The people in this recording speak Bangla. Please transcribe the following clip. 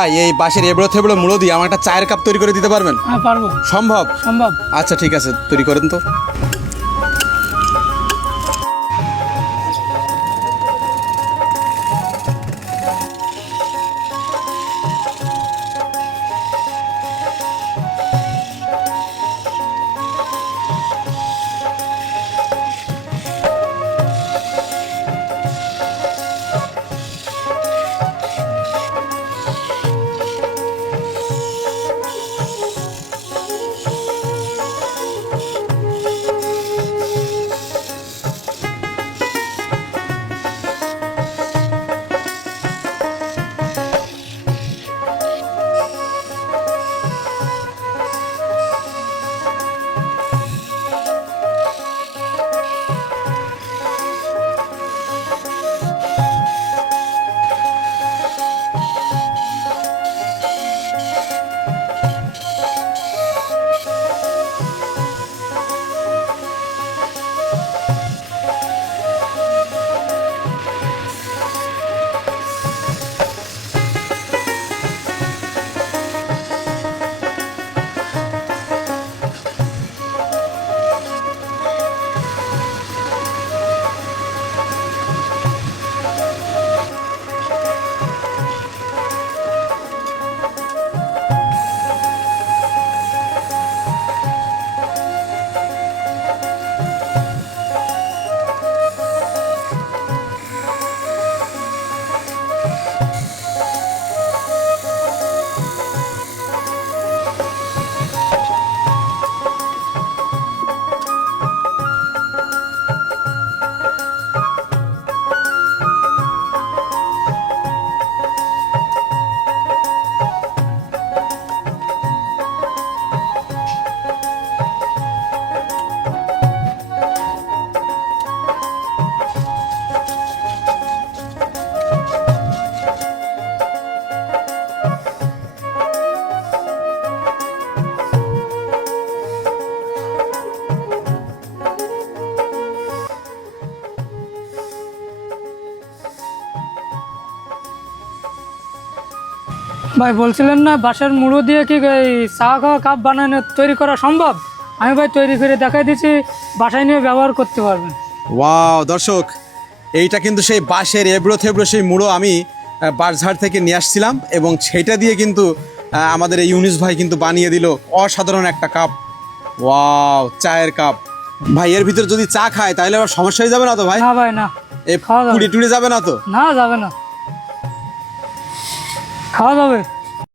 ভাই এই বাঁশের এবড়ো থেবড়ো মুড়ো দিয়ে আমার একটা চায়ের কাপ তৈরি করে দিতে পারবেন? হ্যাঁ পারবো। সম্ভব? সম্ভব। আচ্ছা ঠিক আছে, তৈরি করেন তো। ভাই বলছিলেন না বাঁশের মুড়ো দিয়ে কি এই চা খাওয়া কাপ বানানো তৈরি করা সম্ভব? আমি ভাই তৈরি করে দেখাই দিচ্ছি, বাসায় নিয়ে ব্যবহার করতে পারবেন। ওয়াও দর্শক, এইটা কিন্তু সেই বাঁশের এবড়ো থেবড়ো সেই মুড়ো আমি বাঁশঝাড় থেকে নিয়ে আসছিলাম এবং সেটা দিয়ে কিন্তু আমাদের এই ইউনুস ভাই কিন্তু বানিয়ে দিল অসাধারণ একটা কাপ। ওয়াও, চায়ের কাপ। ভাই এর ভিতর যদি চা খায় তাহলে আবার সমস্যা হয়ে যাবে না তো ভাই? না ভাই না, এ খাওয়া যাবে। পুড়ে টুড়ে যাবে না তো? না যাবে না, খাওয়া যাবে।